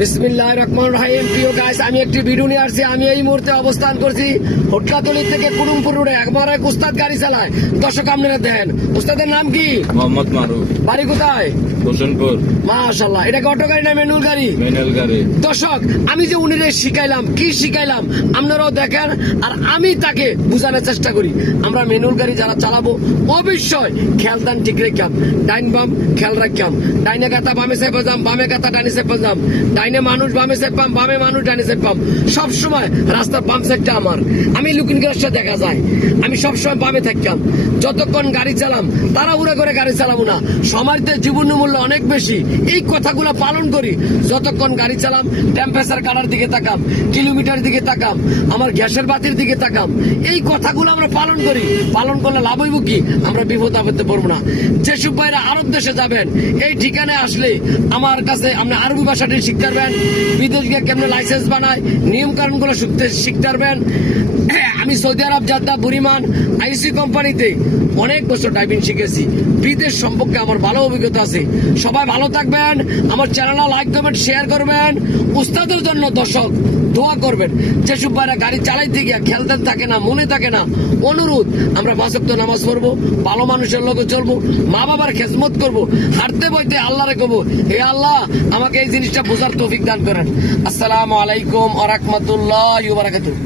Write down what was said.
বিসমিল্লাহির রহমানির রহিম। প্রিয় গাইস, আমি একটি ভিডিও নিয়ে আসছি। আমি এই মুহূর্তে অবস্থান করছি হোটলাতলি থেকে কুলুমপুর রোডে। একবার এক উস্তাদ গাড়ি চালায়, দর্শক আপনারা দেখেন। উস্তাদের নাম কি? মোহাম্মদ মারুফ, বাড়ি কোথায়? হোসেনপুর। মাশাআল্লাহ। এটা কি অটো গাড়ি না ম্যানুয়াল গাড়ি? ম্যানুয়াল গাড়ি। দর্শক, আমি যে উনিরে শিখাইলাম, কি শিখাইলাম আপনারাও দেখেন, আর আমি তাকে বোঝানোর চেষ্টা করি। আমরা ম্যানুয়াল গাড়ি যারা চালাবো অবশ্যই খেয়ালদান ঠিক রেখাম, ডাইন বাম খেয়াল রাখাম। ডাইনে কাতা বামে চেপে যাম, বামে কাতা ডাইনে চেপে যাম। ডাইনে মানুষ বামে চেপাম, বামে মানুষ ডাইনে চেপাম। সবসময় রাস্তার বাম সাইডটা আমার। আমি লুকিং গ্লাসটা দেখা যায়, আমি সবসময় বামে থাকতাম। যতক্ষণ গাড়ি চালাম তাড়াহুড়া করে গাড়ি চালাবো না। সময়তে জীবন মূল্য অনেক বেশি, এই কথাগুলো পালন করি। যতক্ষণ গাড়ি চালাম টেম্পারেচার কাটার দিকে তাকাম, কিলোমিটার দিকে তাকাম, আমার গ্যাসের বাতির দিকে তাকাম। এই কথাগুলো আমরা পালন করি। পালন করলে লাভ হইব কি? আমরা বিপদ আপদে পড়বো না। যেসব ভাইরা আরব দেশে যাবেন, এই ঠিকানায় আসলে আমার কাছে আপনি আরবি ভাষাটি শিখতে পারবেন। বিদেশ গিয়ে কেমন লাইসেন্স বানায়, নিয়ম কানুন গুলো শিখতে পারবেন। আমি সৌদি আরব জাদ্দা বুরিমান আইসি কোম্পানিতে অনেক বছর ড্রাইভিং শিখেছি। বিদেশ সম্পর্কে আমার ভালো অভিজ্ঞতা আছে। সবাই ভালো থাকবেন, আমার চ্যানেলটা লাইক কমেন্ট শেয়ার করবেন। উস্তাদের জন্য দর্শক দোয়া করবেন। যেসব ভাইরা গাড়ি চালাইতে গিয়ে খেলতে থাকে না, মনে থাকে না, অনুরোধ, আমরা 5 ওয়াক্ত নামাজ পড়বো, ভালো মানুষের লোকে চলবো, মা বাবার খেদমত করবো, হাঁটতে বইতে আল্লাহরে কবো, হে আল্লাহ আমাকে এই জিনিসটা বোঝার তৌফিক দান করেন। আসসালামু আলাইকুম ওয়া রাহমাতুল্লাহি ওয়া বারাকাতুহু।